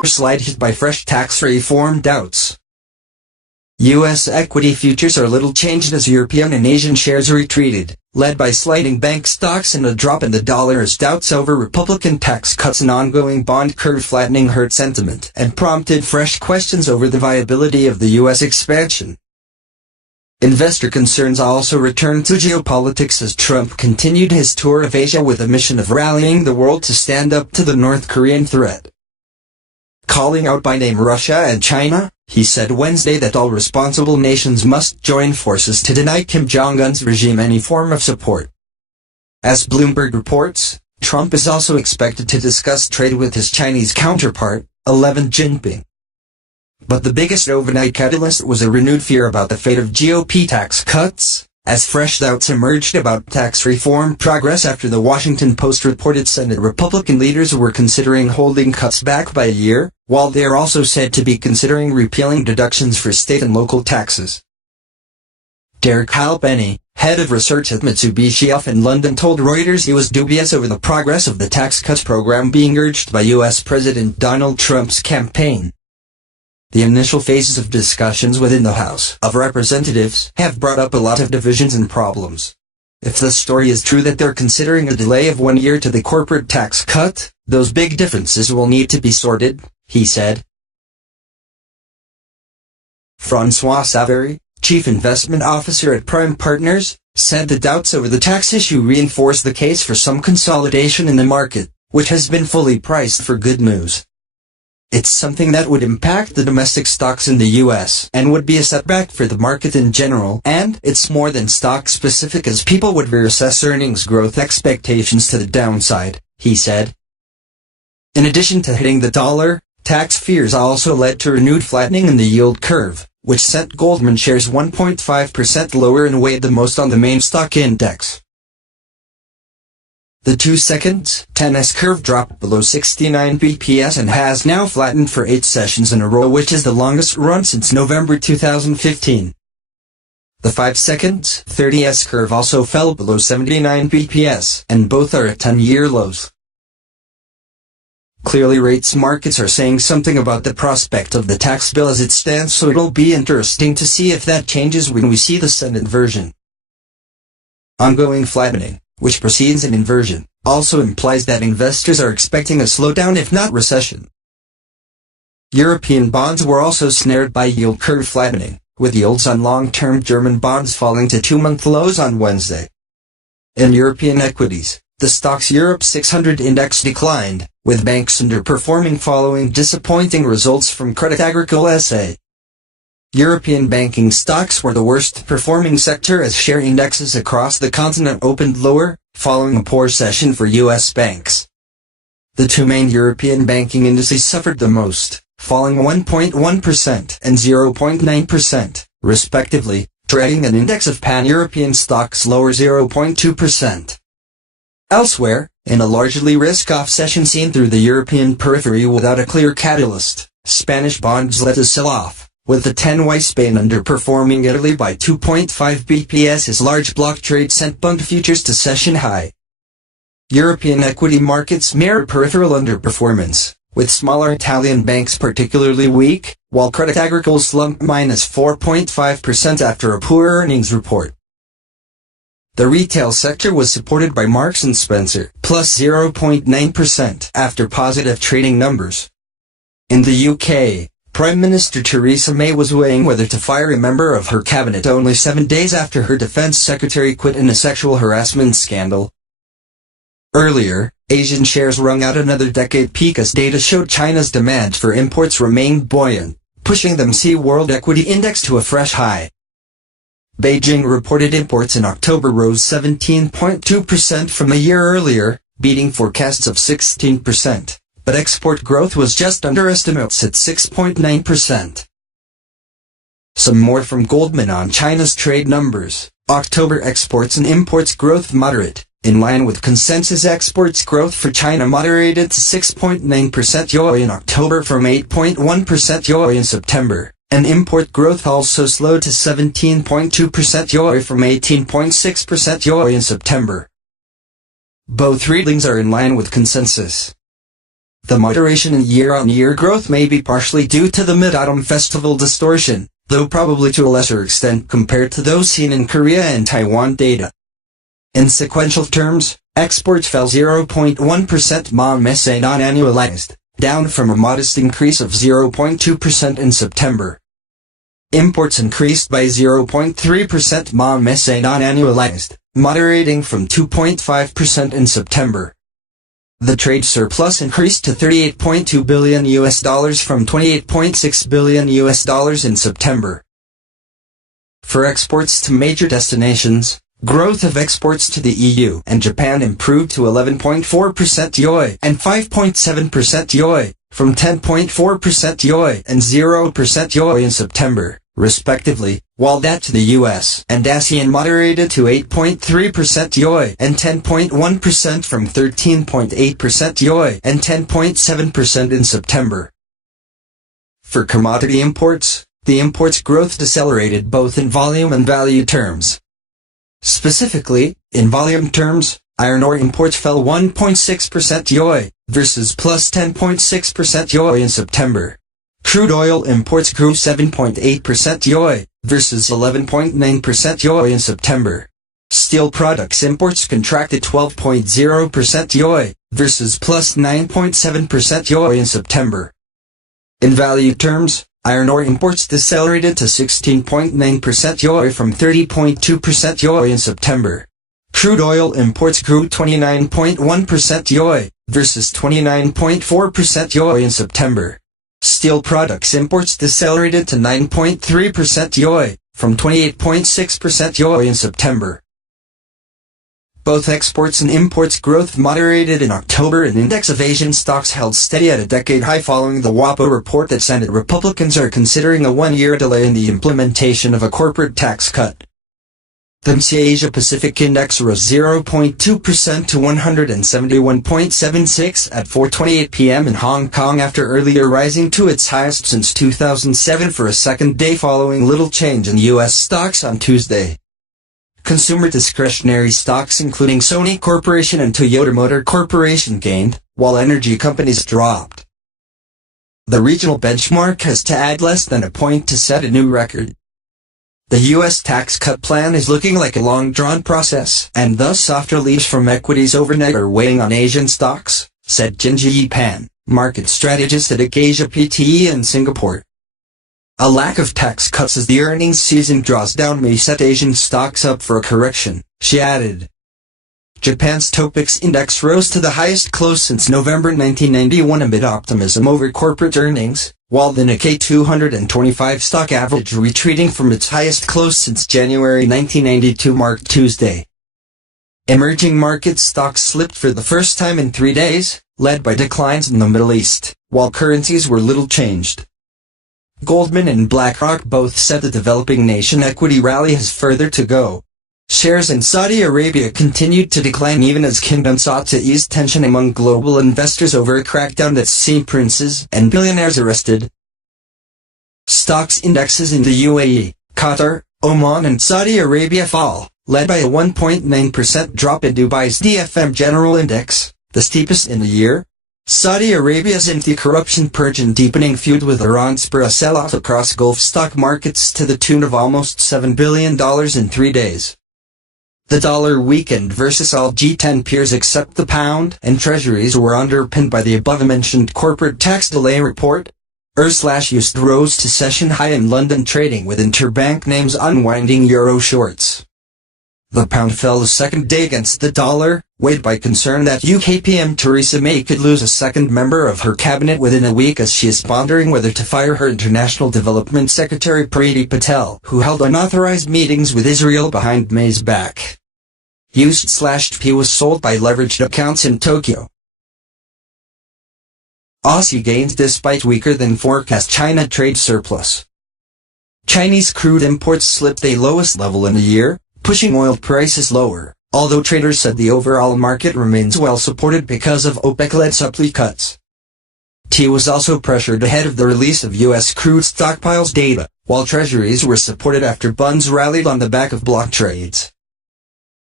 slide hit by fresh tax reform doubts. U.S. equity futures are little changed as European and Asian shares retreated, led by sliding bank stocks and a drop in the dollar as doubts over Republican tax cuts and ongoing bond curve flattening hurt sentiment and prompted fresh questions over the viability of the U.S. expansion. Investor concerns also returned to geopolitics as Trump continued his tour of Asia with a mission of rallying the world to stand up to the North Korean threat. Calling out by name Russia and China, he said Wednesday that all responsible nations must join forces to deny Kim Jong-un's regime any form of support. As Bloomberg reports, Trump is also expected to discuss trade with his Chinese counterpart, Xi Jinping. But the biggest overnight catalyst was a renewed fear about the fate of GOP tax cuts, as fresh doubts emerged about tax reform progress after the Washington Post reported Senate Republican leaders were considering holding cuts back by a year, while they are also said to be considering repealing deductions for state and local taxes. Derek Halpenny, head of research at Mitsubishi UFJ in London, told Reuters he was dubious over the progress of the tax cuts program being urged by U.S. President Donald Trump's campaign. The initial phases of discussions within the House of Representatives have brought up a lot of divisions and problems. If the story is true that they're considering a delay of 1 year to the corporate tax cut, those big differences will need to be sorted, he said. Francois Savary, chief investment officer at Prime Partners, said the doubts over the tax issue reinforce the case for some consolidation in the market, which has been fully priced for good news. It's something that would impact the domestic stocks in the U.S. and would be a setback for the market in general, and it's more than stock-specific as people would reassess earnings growth expectations to the downside, he said. In addition to hitting the dollar, tax fears also led to renewed flattening in the yield curve, which sent Goldman shares 1.5% lower and weighed the most on the main stock index. The 2-second 10S curve dropped below 69 bps and has now flattened for 8 sessions in a row, which is the longest run since November 2015. The 5-second 30S curve also fell below 79 bps, and both are at 10-year lows. Clearly rates markets are saying something about the prospect of the tax bill as it stands, so it'll be interesting to see if that changes when we see the Senate version. Ongoing flattening, which precedes an inversion, also implies that investors are expecting a slowdown if not recession. European bonds were also snared by yield curve flattening, with yields on long-term German bonds falling to 2-month lows on Wednesday. In European equities, the Stoxx Europe 600 index declined, with banks underperforming following disappointing results from Crédit Agricole S.A. European banking stocks were the worst-performing sector as share indexes across the continent opened lower, following a poor session for U.S. banks. The two main European banking indices suffered the most, falling 1.1% and 0.9%, respectively, dragging an index of pan-European stocks lower 0.2%. Elsewhere, in a largely risk-off session seen through the European periphery without a clear catalyst, Spanish bonds led to sell-off, with the 10-year Spain underperforming Italy by 2.5 bps as large block trade sent bond futures to session high. European equity markets mirror peripheral underperformance, with smaller Italian banks particularly weak, while Crédit Agricole slumped -4.5% after a poor earnings report. The retail sector was supported by Marks & Spencer, plus 0.9% after positive trading numbers. In the UK, Prime Minister Theresa May was weighing whether to fire a member of her cabinet only 7 days after her defense secretary quit in a sexual harassment scandal. Earlier, Asian shares rung out another decade peak as data showed China's demand for imports remained buoyant, pushing the MSCI World Equity Index to a fresh high. Beijing reported imports in October rose 17.2% from a year earlier, beating forecasts of 16%. But export growth was just under estimates at 6.9%. Some more from Goldman on China's trade numbers. October exports and imports growth moderate, in line with consensus. Exports growth for China moderated to 6.9% YoY in October from 8.1% YoY in September, and import growth also slowed to 17.2% YoY from 18.6% YoY in September. Both readings are in line with consensus. The moderation in year-on-year growth may be partially due to the Mid-Autumn Festival distortion, though probably to a lesser extent compared to those seen in Korea and Taiwan data. In sequential terms, exports fell 0.1% month-on-month non-annualized, down from a modest increase of 0.2% in September. Imports increased by 0.3% month-on-month non-annualized, moderating from 2.5% in September. The trade surplus increased to $38.2 billion from $28.6 billion in September. For exports to major destinations, growth of exports to the EU and Japan improved to 11.4% YoY and 5.7% YoY, from 10.4% YoY and 0% YoY in September, respectively, while that to the US and ASEAN moderated to 8.3% YoY and 10.1% from 13.8% YoY and 10.7% in September. For commodity imports, the imports growth decelerated both in volume and value terms. Specifically, in volume terms, iron ore imports fell 1.6% YoY, versus plus 10.6% YoY in September. Crude oil imports grew 7.8% YoY, versus 11.9% YoY in September. Steel products imports contracted 12.0% YoY, versus plus 9.7% YoY in September. In value terms, iron ore imports decelerated to 16.9% YoY from 30.2% YoY in September. Crude oil imports grew 29.1% YoY, versus 29.4% YoY in September. Steel products imports decelerated to 9.3% YoY, from 28.6% YoY in September. Both exports and imports growth moderated in October, and index of Asian stocks held steady at a decade high following the WAPO report that Senate Republicans are considering a one-year delay in the implementation of a corporate tax cut. The MSCI Asia Pacific Index rose 0.2% to 171.76 at 4:28 p.m. in Hong Kong after earlier rising to its highest since 2007 for a second day following little change in U.S. stocks on Tuesday. Consumer discretionary stocks including Sony Corporation and Toyota Motor Corporation gained, while energy companies dropped. The regional benchmark has to add less than a point to set a new record. The U.S. tax cut plan is looking like a long-drawn process, and thus softer leaves from equities overnight are weighing on Asian stocks, said Jinji Pan, market strategist at Acacia Pte in Singapore. A lack of tax cuts as the earnings season draws down may set Asian stocks up for a correction, she added. Japan's Topix index rose to the highest close since November 1991 amid optimism over corporate earnings, while the Nikkei 225 stock average retreating from its highest close since January 1992 marked Tuesday. Emerging market stocks slipped for the first time in 3 days, led by declines in the Middle East, while currencies were little changed. Goldman and BlackRock both said the developing nation equity rally has further to go. Shares in Saudi Arabia continued to decline even as Kingdom sought to ease tension among global investors over a crackdown that's seen princes and billionaires arrested. Stocks indexes in the UAE, Qatar, Oman and Saudi Arabia fall, led by a 1.9% drop in Dubai's DFM General Index, the steepest in the year. Saudi Arabia's anti-corruption purge and deepening feud with Iran spur a sell-off across Gulf stock markets to the tune of almost $7 billion in 3 days. The dollar weakened versus all G10 peers except the pound, and treasuries were underpinned by the above-mentioned corporate tax delay report. EUR/USD rose to session high in London trading with interbank names unwinding euro shorts. The pound fell a second day against the dollar, weighed by concern that UK PM Theresa May could lose a second member of her cabinet within a week as she is pondering whether to fire her International Development Secretary Priti Patel, who held unauthorized meetings with Israel behind May's back. USD/TP was sold by leveraged accounts in Tokyo. Aussie gains despite weaker than forecast China trade surplus. Chinese crude imports slipped their lowest level in a year, pushing oil prices lower, although traders said the overall market remains well supported because of OPEC-led supply cuts. Tea was also pressured ahead of the release of U.S. crude stockpiles data, while treasuries were supported after bonds rallied on the back of block trades.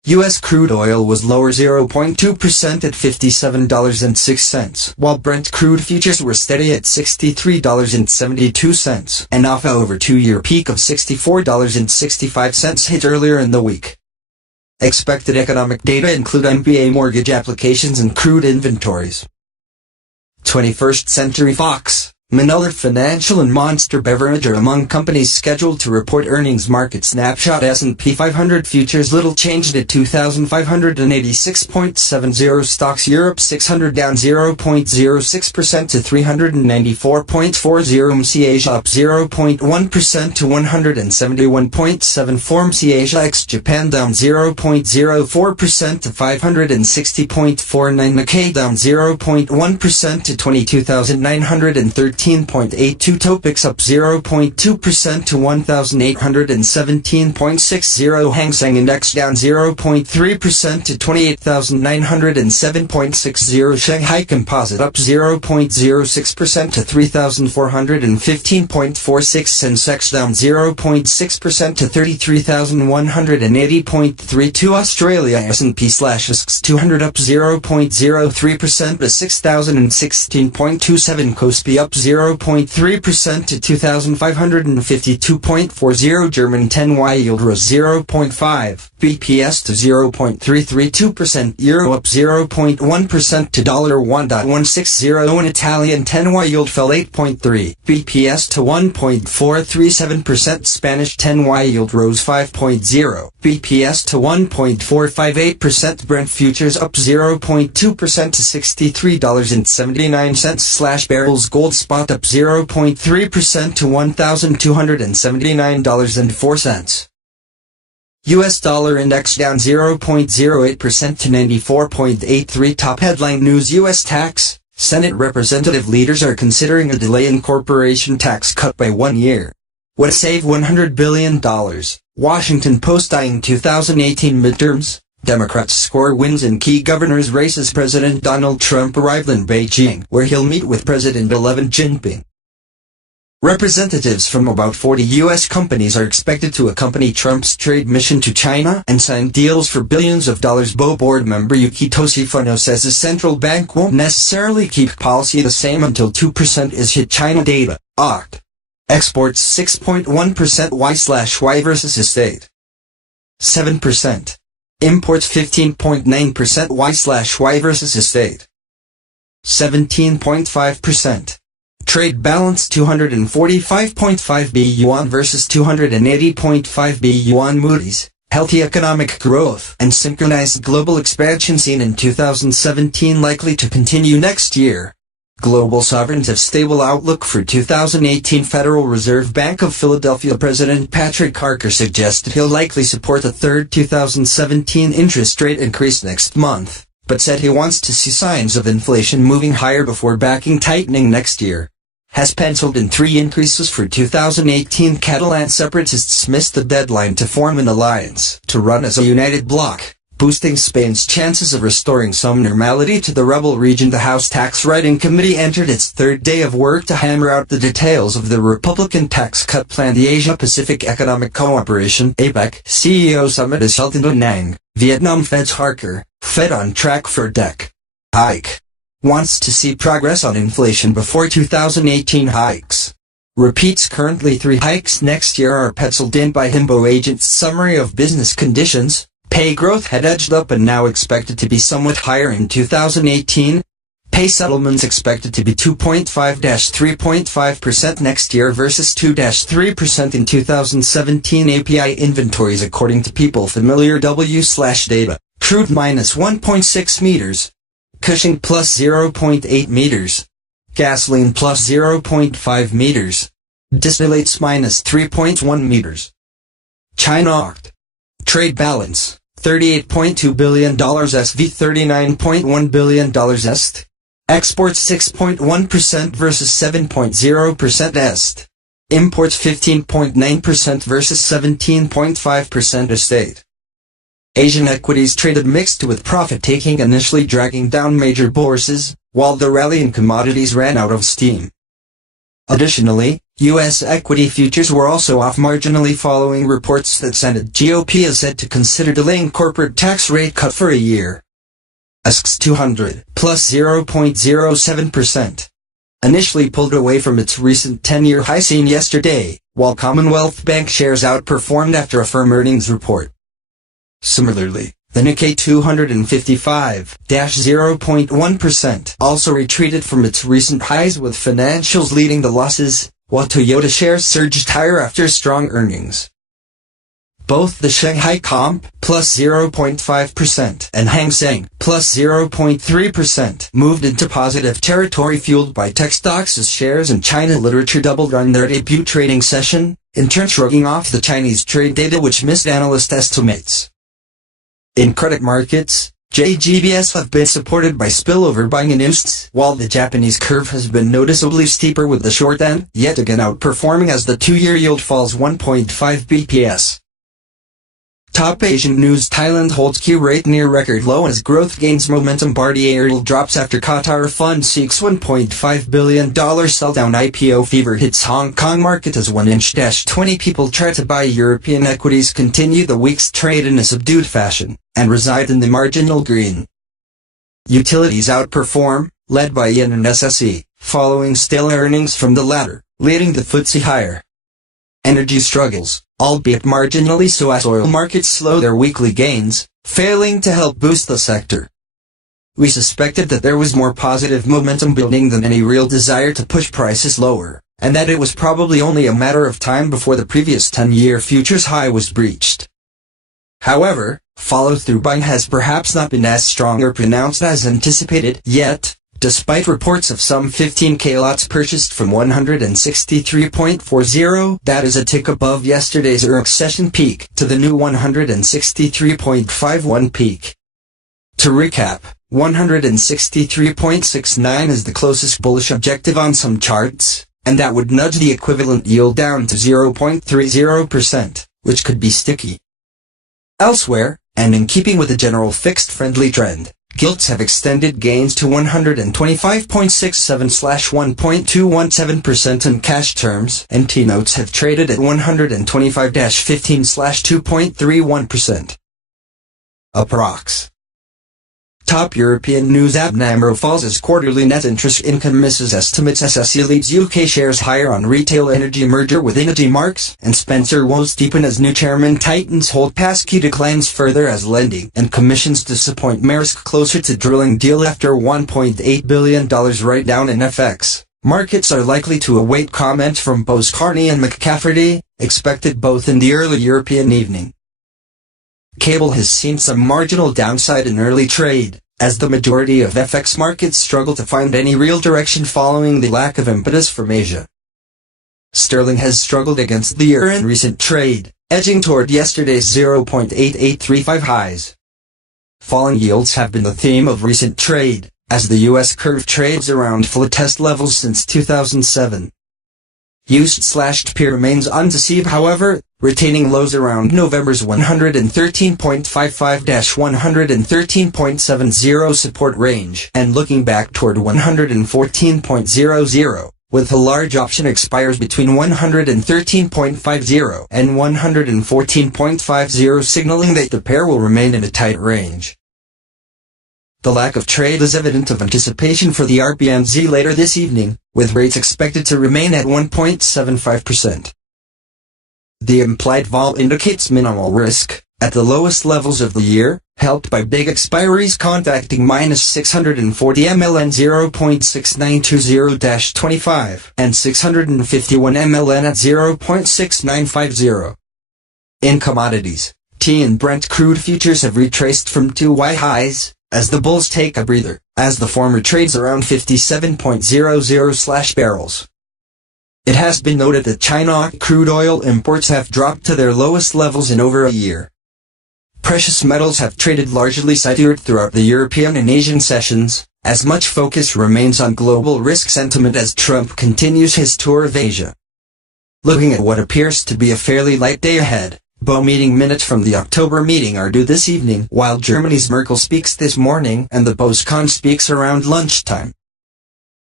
U.S. crude oil was lower 0.2% at $57.06, while Brent crude futures were steady at $63.72, and off over two-year peak of $64.65 hit earlier in the week. Expected economic data include MBA mortgage applications and crude inventories. 21st Century Fox, Manila Financial and Monster Beverage are among companies scheduled to report earnings. Market snapshot: S&P 500 futures little changed at 2,586.70. Stocks Europe 600 down 0.06% to 394.40. MSCI Asia up 0.1% to 171.74. MSCI Asia ex Japan down 0.04% to 560.49. Nikkei down 0.1% to 22,913. 13.82. Topix up 0.2% to 1,817.60. Hang Seng Index down 0.3% to 28,907.60. Shanghai Composite up 0.06% to 3,415.46. Sensex down 0.6% to 33,180.32. Australia S&P/ASX 200 up 0.03% to 6,016.27. Kospi up 0.3% to 2,552.40. German 10-year yield rose 0.5 BPS to 0.332%. Euro up 0.1% to $1.160. and Italian 10-year yield fell 8.3 BPS to 1.437%. Spanish 10-year yield rose 5.0 BPS to 1.458%. Brent futures up 0.2% to $63.79. Barrels gold spot up 0.3% to $1,279.04. U.S. dollar index down 0.08% to 94.83. Top headline news: U.S. tax. Senate representative leaders are considering a delay in corporation tax cut by 1 year. Would save $100 billion. Washington Post eyeing 2018 midterms. Democrats score wins in key governors' races. President Donald Trump arrived in Beijing, where he'll meet with President Xi Jinping. Representatives from about 40 U.S. companies are expected to accompany Trump's trade mission to China and sign deals for billions of dollars. Board member Yukitoshi Funo says the central bank won't necessarily keep policy the same until 2% is hit. China data. OCT. Exports 6.1% Y/Y versus estate. 7%. Imports 15.9% Y/Y versus estate. 17.5%. Trade balance 245.5 billion yuan versus 280.5 billion yuan. Moody's, healthy economic growth and synchronized global expansion seen in 2017 likely to continue next year. Global sovereigns have stable outlook for 2018. Federal Reserve Bank of Philadelphia President Patrick Harker suggested he'll likely support a third 2017 interest rate increase next month, but said he wants to see signs of inflation moving higher before backing tightening next year. Has penciled in 3 increases for 2018. Catalan separatists missed the deadline to form an alliance to run as a united bloc, boosting Spain's chances of restoring some normality to the rebel region. The House Tax Writing Committee entered its 3rd day of work to hammer out the details of the Republican tax cut plan. The Asia-Pacific Economic Cooperation (APEC) CEO Summit is held in Da Nang, Vietnam. Fed's Harker, Fed on track for DEC hike. Wants to see progress on inflation before 2018 hikes. Repeats currently 3 hikes next year are penciled in by Himbo Agent's summary of business conditions. Pay growth had edged up and now expected to be somewhat higher in 2018. Pay settlements expected to be 2.5-3.5% next year versus 2-3% in 2017. API inventories according to People Familiar W/data. Crude minus 1.6 meters. Cushing plus 0.8 meters. Gasoline plus 0.5 meters. Distillates minus 3.1 meters. China OCT. Trade balance, $38.2 billion SV $39.1 billion Est. Exports 6.1% versus 7.0% Est. Imports 15.9% versus 17.5% Estate. Asian equities traded mixed with profit-taking initially dragging down major bourses, while the rally in commodities ran out of steam. Additionally, U.S. equity futures were also off marginally following reports that Senate GOP is said to consider delaying corporate tax rate cut for a year. ASX 200 plus 0.07%. Initially pulled away from its recent 10-year high seen yesterday, while Commonwealth Bank shares outperformed after a firm earnings report. Similarly, the Nikkei 255 0.1% also retreated from its recent highs, with financials leading the losses, while Toyota shares surged higher after strong earnings. Both the Shanghai Comp plus 0.5% and Hang Seng plus 0.3% moved into positive territory, fueled by tech stocks as shares in China Literature doubled on their debut trading session, in turn shrugging off the Chinese trade data which missed analyst estimates. In credit markets, JGBs have been supported by spillover buying in IMSTs, while the Japanese curve has been noticeably steeper, with the short end yet again outperforming as the 2-year yield falls 1.5 bps. Top Asian news: Thailand holds Q rate near record low as growth gains momentum. Bharti Airtel drops after Qatar fund seeks $1.5 billion sell down. IPO fever hits Hong Kong market as 1-20 people try to buy European equities continue the week's trade in a subdued fashion, and reside in the marginal green. Utilities outperform, led by Yin and SSE, following stellar earnings from the latter, leading the FTSE higher. Energy struggles, albeit marginally so, as oil markets slow their weekly gains, failing to help boost the sector. We suspected that there was more positive momentum building than any real desire to push prices lower, and that it was probably only a matter of time before the previous 10-year futures high was breached. However, follow-through buying has perhaps not been as strong or pronounced as anticipated yet, despite reports of some 15k lots purchased from 163.40, that is a tick above yesterday's ERX session peak, to the new 163.51 peak. To recap, 163.69 is the closest bullish objective on some charts, and that would nudge the equivalent yield down to 0.30%, which could be sticky. Elsewhere, and in keeping with the general fixed friendly trend, gilts have extended gains to 125.67/1.217% in cash terms, and T-notes have traded at 125-15/2.31%. Approx. Top European news: ABN AMRO falls as quarterly net interest income misses estimates. SSE leads UK shares higher on retail energy merger with Energy Marks, and Spencer woes deepen as new chairman tightens hold. Passkey declines further as lending and commissions disappoint. Maersk closer to drilling deal after $1.8 billion write-down in FX. Markets are likely to await comment from both Carney and McCafferty, expected both in the early European evening. Cable has seen some marginal downside in early trade, as the majority of FX markets struggle to find any real direction following the lack of impetus from Asia. Sterling has struggled against the euro in recent trade, edging toward yesterday's 0.8835 highs. Falling yields have been the theme of recent trade, as the US curve trades around floor test levels since 2007. Used/TP remains undeceived, however, retaining lows around November's 113.55-113.70 support range, and looking back toward 114.00, with a large option expires between 113.50 and 114.50, signaling that the pair will remain in a tight range. The lack of trade is evident of anticipation for the RBNZ later this evening, with rates expected to remain at 1.75%. The implied vol indicates minimal risk, at the lowest levels of the year, helped by big expiries contacting -640 mln 0.6920-25 and 651 mln at 0.6950. In commodities, T and Brent crude futures have retraced from 2Y highs, as the bulls take a breather, as the former trades around 57.00/barrels. It has been noted that China crude oil imports have dropped to their lowest levels in over a year. Precious metals have traded largely sideways throughout the European and Asian sessions, as much focus remains on global risk sentiment as Trump continues his tour of Asia. Looking at what appears to be a fairly light day ahead, BO meeting minutes from the October meeting are due this evening, while Germany's Merkel speaks this morning and the Boscon speaks around lunchtime.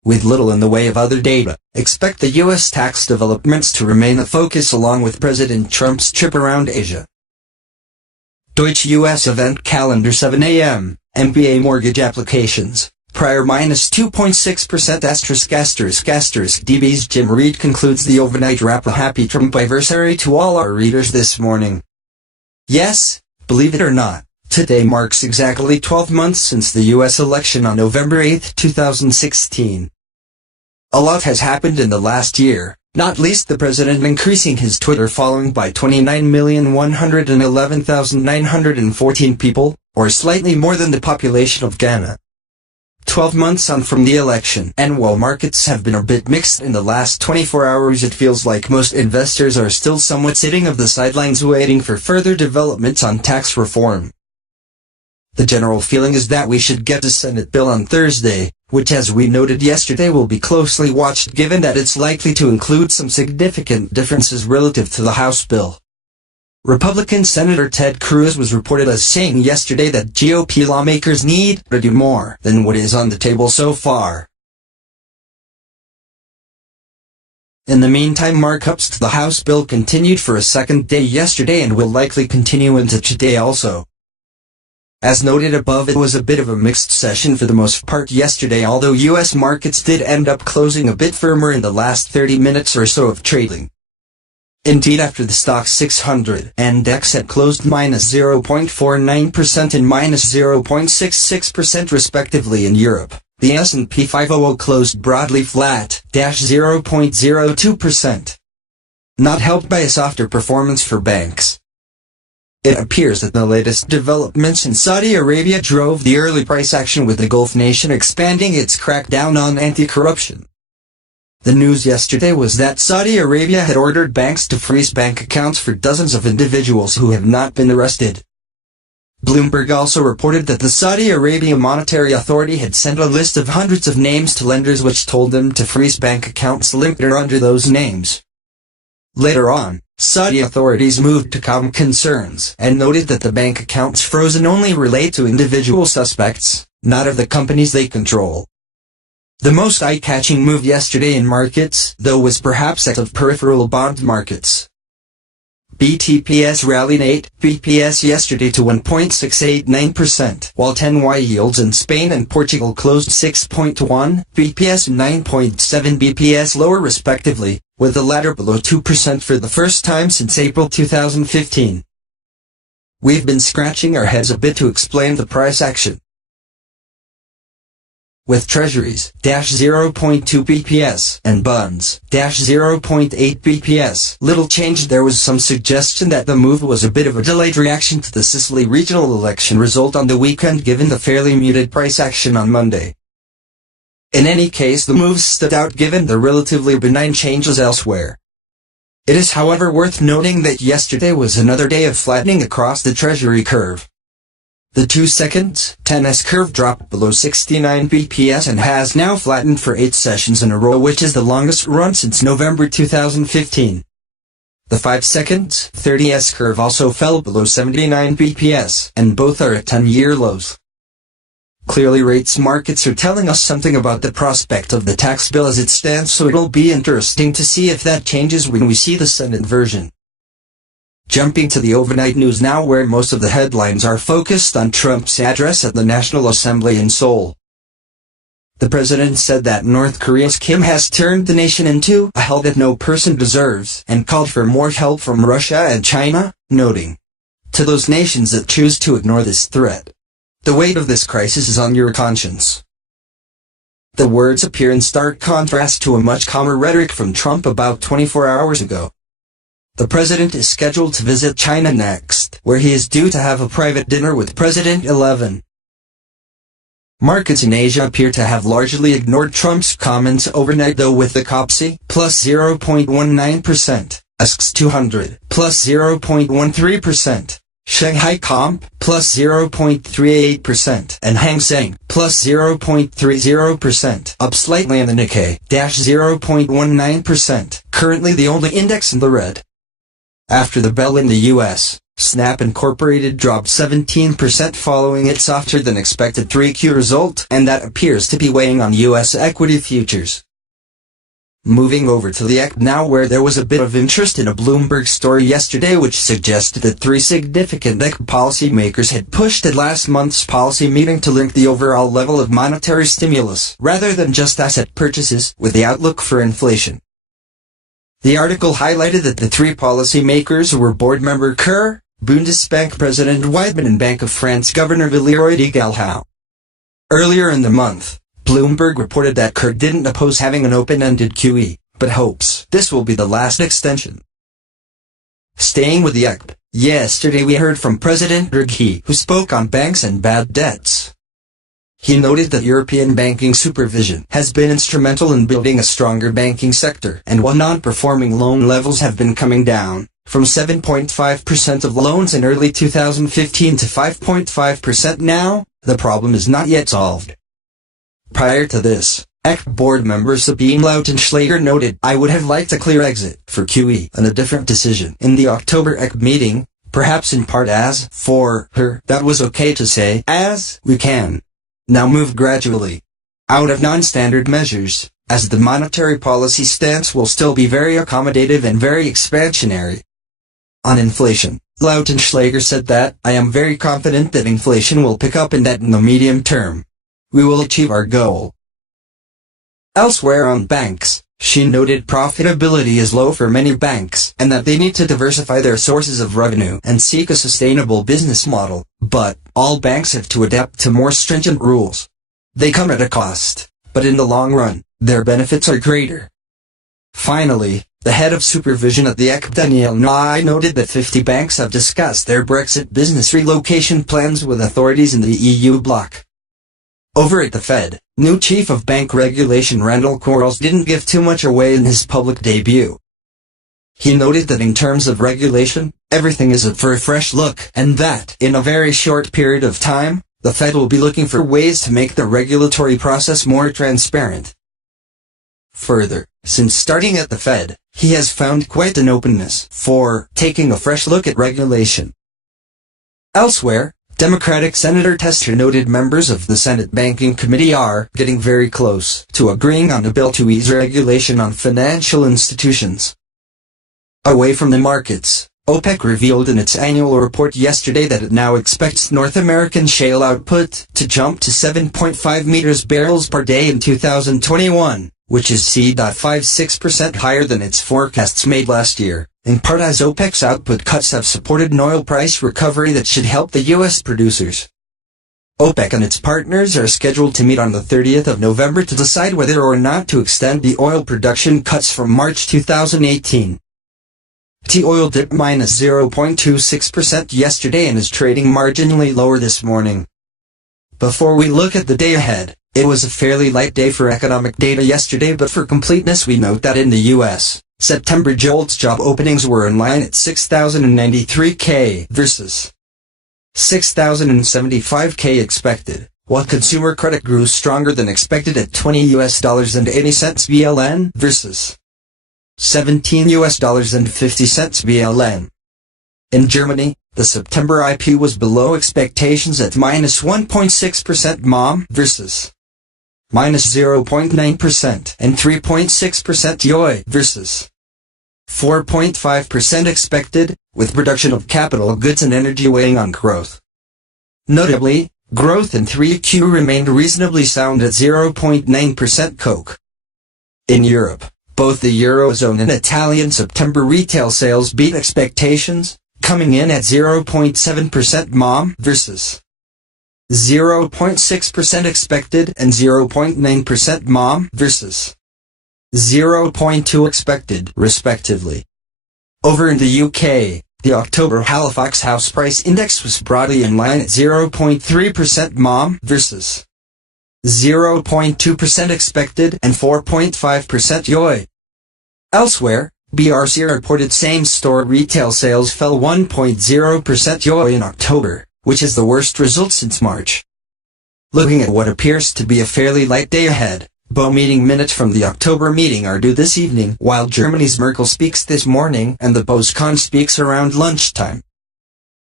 with little in the way of other data. Expect the U.S. tax developments to remain the focus along with President Trump's trip around Asia. Deutsche U.S. event calendar 7 a.m. MBA mortgage applications. Prior minus 2.6% ****. DB's Jim Reed concludes the overnight wrap. A happy Trump-iversary to all our readers this morning. Yes, believe it or not, today marks exactly 12 months since the U.S. election on November 8, 2016. A lot has happened in the last year, not least the president increasing his Twitter following by 29,111,914 people, or slightly more than the population of Ghana. 12 months on from the election, and while markets have been a bit mixed in the last 24 hours, it feels like most investors are still somewhat sitting on the sidelines waiting for further developments on tax reform. The general feeling is that we should get a Senate bill on Thursday, which, as we noted yesterday, will be closely watched given that it's likely to include some significant differences relative to the House bill. Republican Senator Ted Cruz was reported as saying yesterday that GOP lawmakers need to do more than what is on the table so far. In the meantime, markups to the House bill continued for a second day yesterday and will likely continue into today also. As noted above, it was a bit of a mixed session for the most part yesterday, although U.S. markets did end up closing a bit firmer in the last 30 minutes or so of trading. Indeed, after the Stoxx 600 index had closed minus 0.49% and minus 0.66% respectively in Europe, the S&P 500 closed broadly flat, -0.02%. Not helped by a softer performance for banks. It appears that the latest developments in Saudi Arabia drove the early price action, with the Gulf nation expanding its crackdown on anti-corruption. The news yesterday was that Saudi Arabia had ordered banks to freeze bank accounts for dozens of individuals who have not been arrested. Bloomberg also reported that the Saudi Arabia Monetary Authority had sent a list of hundreds of names to lenders which told them to freeze bank accounts linked or under those names. Later on, Saudi authorities moved to calm concerns and noted that the bank accounts frozen only relate to individual suspects, not of the companies they control. The most eye-catching move yesterday in markets, though, was perhaps that of peripheral bond markets. BTPS rallied 8 bps yesterday to 1.689%, while 10-year yields in Spain and Portugal closed 6.1 bps and 9.7 bps lower respectively, with the latter below 2% for the first time since April 2015. We've been scratching our heads a bit to explain the price action. With treasuries, -0.2 bps, and bonds, -0.8 bps, little changed. There was some suggestion that the move was a bit of a delayed reaction to the Sicily regional election result on the weekend given the fairly muted price action on Monday. In any case, the moves stood out given the relatively benign changes elsewhere. It is, however, worth noting that yesterday was another day of flattening across the treasury curve. The 2-second 10s curve dropped below 69 bps and has now flattened for 8 sessions in a row, which is the longest run since November 2015. The 5-second 30s curve also fell below 79 bps, and both are at 10-year lows. Clearly, rates markets are telling us something about the prospect of the tax bill as it stands, so it'll be interesting to see if that changes when we see the Senate version. Jumping to the overnight news now, where most of the headlines are focused on Trump's address at the National Assembly in Seoul. The president said that North Korea's Kim has turned the nation into a hell that no person deserves, and called for more help from Russia and China, noting, "To those nations that choose to ignore this threat, the weight of this crisis is on your conscience." The words appear in stark contrast to a much calmer rhetoric from Trump about 24 hours ago. The president is scheduled to visit China next, where he is due to have a private dinner with President Eleven. Markets in Asia appear to have largely ignored Trump's comments overnight, though, with the KOSPI plus 0.19%, ASX 200 plus 0.13%, Shanghai Comp plus 0.38%, and Hang Seng plus 0.30%, up slightly in the Nikkei, -0.19%, currently the only index in the red. After the bell in the U.S., Snap Incorporated dropped 17% following its softer-than-expected 3Q result, and that appears to be weighing on U.S. equity futures. Moving over to the ECB now, where there was a bit of interest in a Bloomberg story yesterday which suggested that three significant ECB policymakers had pushed at last month's policy meeting to link the overall level of monetary stimulus, rather than just asset purchases, with the outlook for inflation. The article highlighted that the three policymakers were board member Kerr, Bundesbank President Weidmann and Bank of France Governor Villeroy de Galhau. Earlier in the month, Bloomberg reported that Kerr didn't oppose having an open-ended QE, but hopes this will be the last extension. Staying with the ECB, yesterday we heard from President Draghi, who spoke on banks and bad debts. He noted that European banking supervision has been instrumental in building a stronger banking sector, and while non-performing loan levels have been coming down, from 7.5% of loans in early 2015 to 5.5% now, the problem is not yet solved. Prior to this, ECB board member Sabine Lautenschläger noted, "I would have liked a clear exit for QE and a different decision in the October ECB meeting, perhaps in part as, for her, that was okay to say, as we can now move gradually out of non-standard measures, as the monetary policy stance will still be very accommodative and very expansionary." On inflation, Lautenschläger said that, "I am very confident that inflation will pick up and that in the medium term, we will achieve our goal." Elsewhere on banks, she noted profitability is low for many banks and that they need to diversify their sources of revenue and seek a sustainable business model, but all banks have to adapt to more stringent rules. They come at a cost, but in the long run, their benefits are greater. Finally, the head of supervision at the ECB Daniel Nahles noted that 50 banks have discussed their Brexit business relocation plans with authorities in the EU bloc. Over at the Fed, new chief of bank regulation Randall Quarles didn't give too much away in his public debut. He noted that in terms of regulation, everything is up for a fresh look, and that, in a very short period of time, the Fed will be looking for ways to make the regulatory process more transparent. Further, since starting at the Fed, he has found quite an openness for taking a fresh look at regulation. Elsewhere, Democratic Senator Tester noted members of the Senate Banking Committee are getting very close to agreeing on a bill to ease regulation on financial institutions. Away from the markets, OPEC revealed in its annual report yesterday that it now expects North American shale output to jump to 7.5 million barrels per day in 2021, which is 0.56% higher than its forecasts made last year, in part as OPEC's output cuts have supported an oil price recovery that should help the U.S. producers. OPEC and its partners are scheduled to meet on the 30th of November to decide whether or not to extend the oil production cuts from March 2018. T-oil dipped minus 0.26% yesterday and is trading marginally lower this morning. Before we look at the day ahead, it was a fairly light day for economic data yesterday, but for completeness we note that in the U.S., September JOLTS job openings were in line at 6,093K versus 6,075K expected, while consumer credit grew stronger than expected at $20.80 BLN versus $17.50 BLN. In Germany, the September IP was below expectations at minus 1.6% MOM versus minus 0.9% and 3.6% YoY versus 4.5% expected, with production of capital goods and energy weighing on growth. Notably, growth in 3Q remained reasonably sound at 0.9% COC. In Europe, both the Eurozone and Italian September retail sales beat expectations, coming in at 0.7% MOM versus 0.6% expected and 0.9% MOM versus 0.2 expected, respectively. Over in the UK, the October Halifax House Price Index was broadly in line at 0.3% MOM versus 0.2% expected and 4.5% YoY. Elsewhere, BRC reported same-store retail sales fell 1.0% YoY in October, which is the worst result since March. Looking at what appears to be a fairly light day ahead, BO meeting minutes from the October meeting are due this evening, while Germany's Merkel speaks this morning and the Bundeskanzler speaks around lunchtime.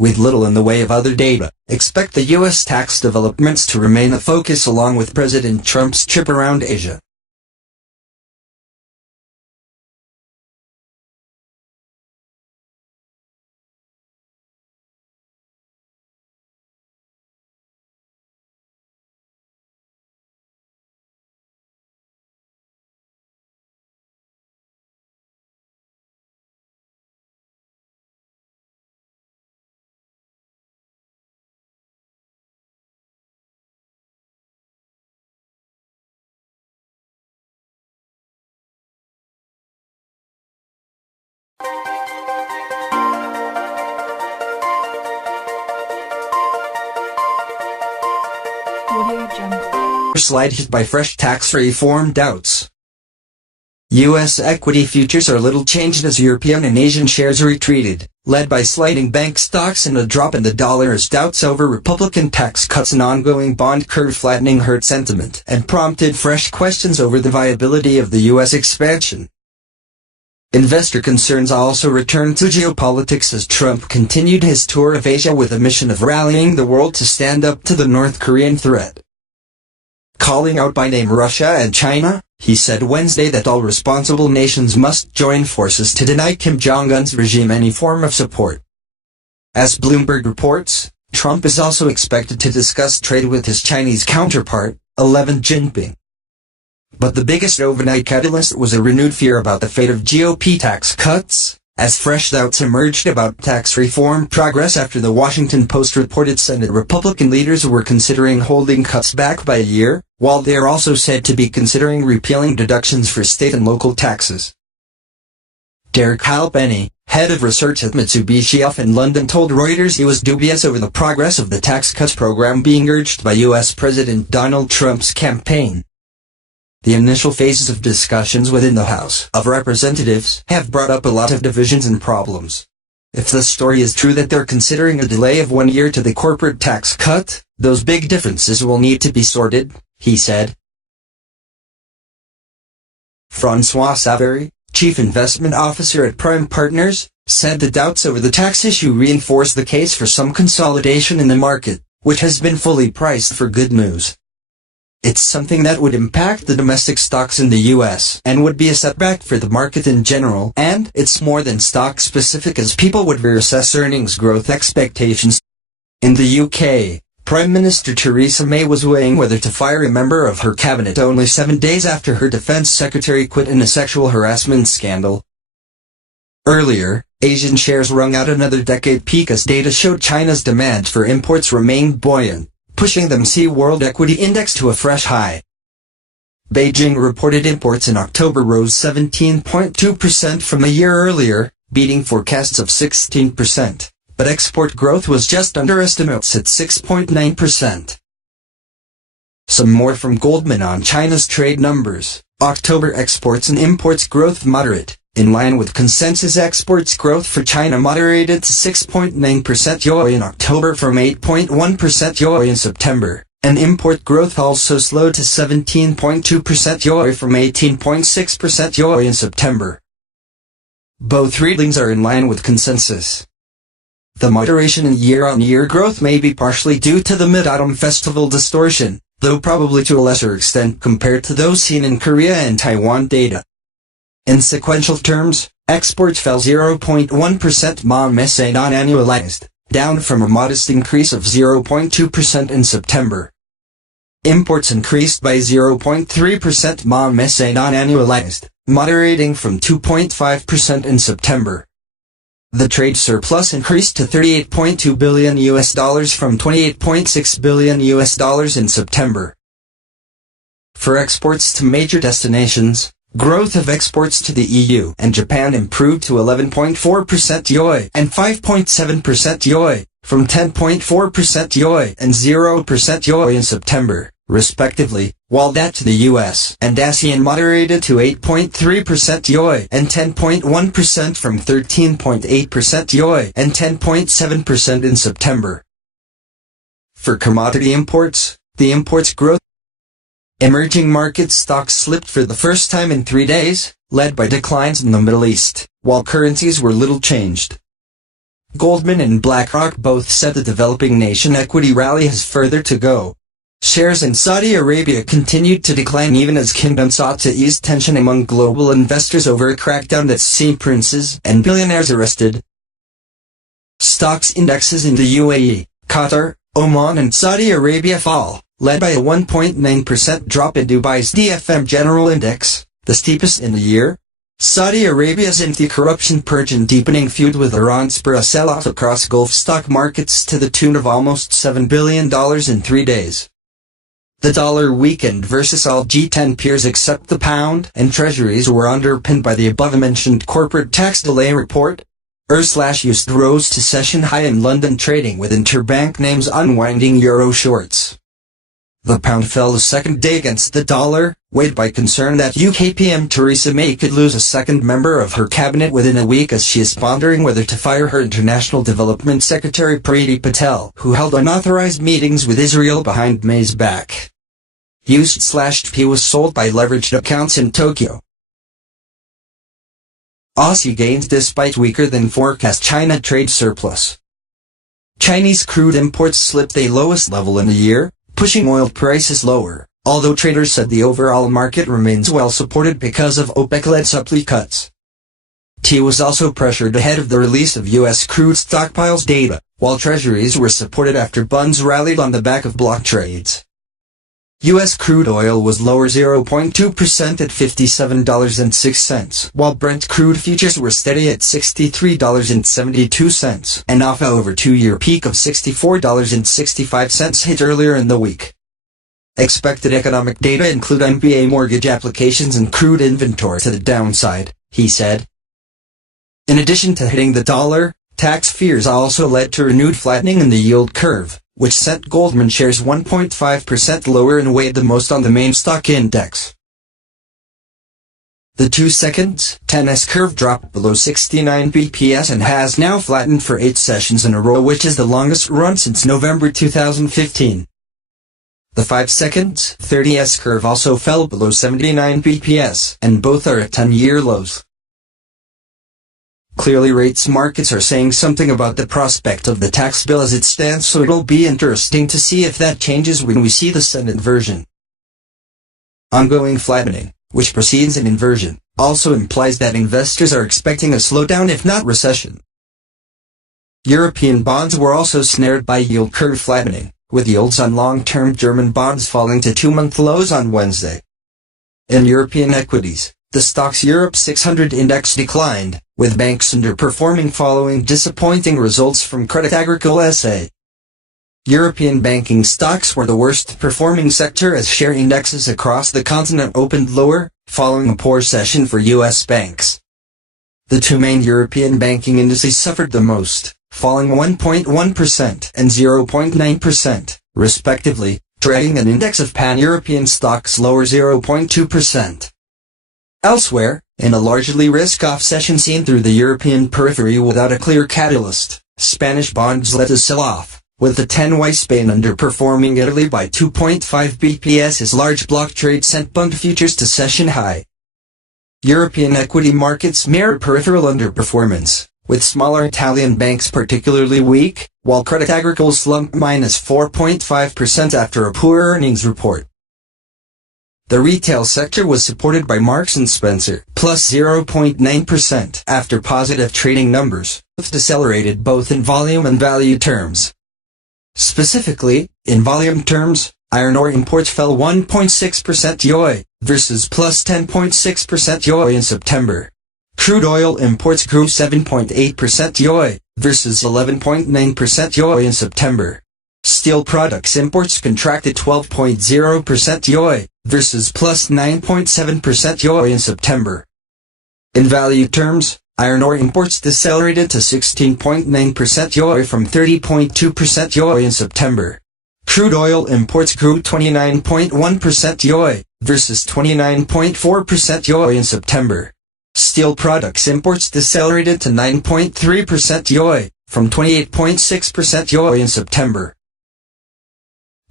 with little in the way of other data. Expect the U.S. tax developments to remain the focus along with President Trump's trip around Asia. Slide hit by fresh tax reform doubts. U.S. equity futures are little changed as European and Asian shares retreated, led by sliding bank stocks and a drop in the dollar as doubts over Republican tax cuts and ongoing bond curve flattening hurt sentiment and prompted fresh questions over the viability of the U.S. expansion. Investor concerns also returned to geopolitics as Trump continued his tour of Asia with a mission of rallying the world to stand up to the North Korean threat. Calling out by name Russia and China, he said Wednesday that all responsible nations must join forces to deny Kim Jong-un's regime any form of support. As Bloomberg reports, Trump is also expected to discuss trade with his Chinese counterpart, Xi Jinping. But the biggest overnight catalyst was a renewed fear about the fate of GOP tax cuts, as fresh doubts emerged about tax reform progress after the Washington Post reported Senate Republican leaders were considering holding cuts back by a year, while they are also said to be considering repealing deductions for state and local taxes. Derek Halpenny, head of research at Mitsubishi UFJ in London, told Reuters he was dubious over the progress of the tax cuts program being urged by U.S. President Donald Trump's campaign. The initial phases of discussions within the House of Representatives have brought up a lot of divisions and problems. If the story is true that they're considering a delay of 1 year to the corporate tax cut, those big differences will need to be sorted, he said. Francois Savary, chief investment officer at Prime Partners, said the doubts over the tax issue reinforce the case for some consolidation in the market, which has been fully priced for good news. It's something that would impact the domestic stocks in the U.S. and would be a setback for the market in general, and it's more than stock-specific as people would reassess earnings growth expectations. In the UK, Prime Minister Theresa May was weighing whether to fire a member of her cabinet only 7 days after her defense secretary quit in a sexual harassment scandal. Earlier, Asian shares rung out another decade peak as data showed China's demand for imports remained buoyant, pushing the MSCI World Equity Index to a fresh high. Beijing reported imports in October rose 17.2% from a year earlier, beating forecasts of 16%, but export growth was just under estimates at 6.9%. Some more from Goldman on China's trade numbers. October exports and imports growth moderate. In line with consensus, exports growth for China moderated to 6.9% YoY in October from 8.1% YoY in September, and import growth also slowed to 17.2% YoY from 18.6% YoY in September. Both readings are in line with consensus. The moderation in year-on-year growth may be partially due to the Mid-Autumn Festival distortion, though probably to a lesser extent compared to those seen in Korea and Taiwan data. In sequential terms, exports fell 0.1% month non-annualized, down from a modest increase of 0.2% in September. Imports increased by 0.3% month non-annualized, moderating from 2.5% in September. The trade surplus increased to $38.2 billion from $28.6 billion in September. For exports to major destinations, growth of exports to the EU and Japan improved to 11.4% YoY and 5.7% YoY, from 10.4% YoY and 0% YoY in September, respectively, while that to the US and ASEAN moderated to 8.3% YoY and 10.1% from 13.8% YoY and 10.7% in September. For commodity imports, the imports growth. Emerging market stocks slipped for the first time in 3 days, led by declines in the Middle East, while currencies were little changed. Goldman and BlackRock both said the developing nation equity rally has further to go. Shares in Saudi Arabia continued to decline even as Kingdom sought to ease tension among global investors over a crackdown that's seen princes and billionaires arrested. Stocks indexes in the UAE, Qatar, Oman and Saudi Arabia fall, led by a 1.9% drop in Dubai's DFM General Index, the steepest in the year. Saudi Arabia's anti-corruption purge and deepening feud with Iran spur a sell-off across Gulf stock markets to the tune of almost $7 billion in 3 days. The dollar weakened versus all G10 peers except the pound, and treasuries were underpinned by the above-mentioned corporate tax delay report. EUR/USD rose to session high in London trading with interbank names unwinding euro shorts. The pound fell the second day against the dollar, weighed by concern that UK PM Theresa May could lose a second member of her cabinet within a week as she is pondering whether to fire her International Development Secretary Priti Patel, who held unauthorized meetings with Israel behind May's back. USD/TP was sold by leveraged accounts in Tokyo. Aussie gains despite weaker than forecast China trade surplus. Chinese crude imports slipped the lowest level in a year, pushing oil prices lower, although traders said the overall market remains well supported because of OPEC-led supply cuts. Tea was also pressured ahead of the release of U.S. crude stockpiles data, while treasuries were supported after bonds rallied on the back of block trades. U.S. crude oil was lower 0.2% at $57.06, while Brent crude futures were steady at $63.72, and off over two-year peak of $64.65 hit earlier in the week. Expected economic data include MBA mortgage applications and crude inventory to the downside, he said. In addition to hitting the dollar, tax fears also led to renewed flattening in the yield curve, which sent Goldman shares 1.5% lower and weighed the most on the main stock index. The 2-second 10s curve dropped below 69 bps and has now flattened for 8 sessions in a row, which is the longest run since November 2015. The 5-second 30s curve also fell below 79 bps, and both are at 10-year lows. Clearly rates markets are saying something about the prospect of the tax bill as it stands, so it'll be interesting to see if that changes when we see the Senate version. Ongoing flattening, which precedes an inversion, also implies that investors are expecting a slowdown if not recession. European bonds were also snared by yield curve flattening, with yields on long-term German bonds falling to 2-month lows on Wednesday. In European equities, the Stoxx Europe 600 index declined, with banks underperforming following disappointing results from Crédit Agricole S.A. European banking stocks were the worst performing sector as share indexes across the continent opened lower, following a poor session for U.S. banks. The two main European banking indices suffered the most, falling 1.1% and 0.9%, respectively, dragging an index of pan-European stocks lower 0.2%. Elsewhere, in a largely risk-off session seen through the European periphery without a clear catalyst, Spanish bonds led a sell-off, with the 10Y Spain underperforming Italy by 2.5 bps as large block trade sent bond futures to session high. European equity markets mirror peripheral underperformance, with smaller Italian banks particularly weak, while Crédit Agricole slumped -4.5% after a poor earnings report. The retail sector was supported by Marks & Spencer, plus 0.9% after positive trading numbers, decelerated both in volume and value terms. Specifically, in volume terms, iron ore imports fell 1.6% YoY, versus plus 10.6% YoY in September. Crude oil imports grew 7.8% YoY, versus 11.9% YoY in September. Steel products imports contracted 12.0% YoY, versus plus 9.7% YoY in September. In value terms, iron ore imports decelerated to 16.9% YoY from 30.2% YoY in September. Crude oil imports grew 29.1% YoY, versus 29.4% YoY in September. Steel products imports decelerated to 9.3% YoY, from 28.6% YoY in September.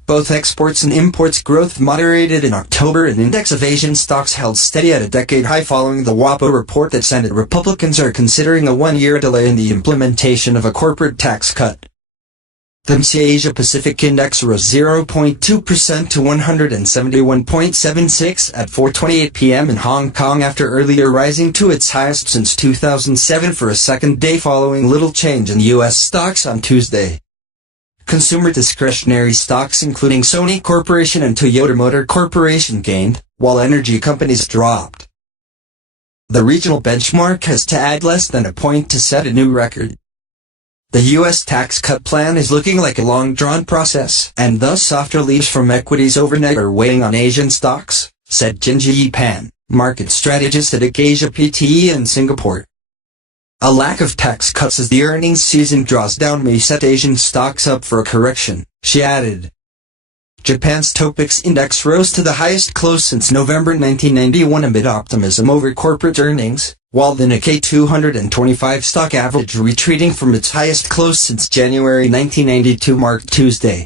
Both exports and imports growth moderated in October. An index of Asian stocks held steady at a decade high following the WAPO report that Senate Republicans are considering a one-year delay in the implementation of a corporate tax cut. The MSCI Asia Pacific Index rose 0.2% to 171.76 at 4:28 p.m. in Hong Kong after earlier rising to its highest since 2007 for a second day following little change in U.S. stocks on Tuesday. Consumer discretionary stocks including Sony Corporation and Toyota Motor Corporation gained, while energy companies dropped. The regional benchmark has to add less than a point to set a new record. The U.S. tax cut plan is looking like a long-drawn process, and thus softer leaves from equities overnight are weighing on Asian stocks, said Jinji Pan, market strategist at Acacia Pte in Singapore. A lack of tax cuts as the earnings season draws down may set Asian stocks up for a correction, she added. Japan's Topix index rose to the highest close since November 1991 amid optimism over corporate earnings, while the Nikkei 225 stock average retreating from its highest close since January 1992 marked Tuesday.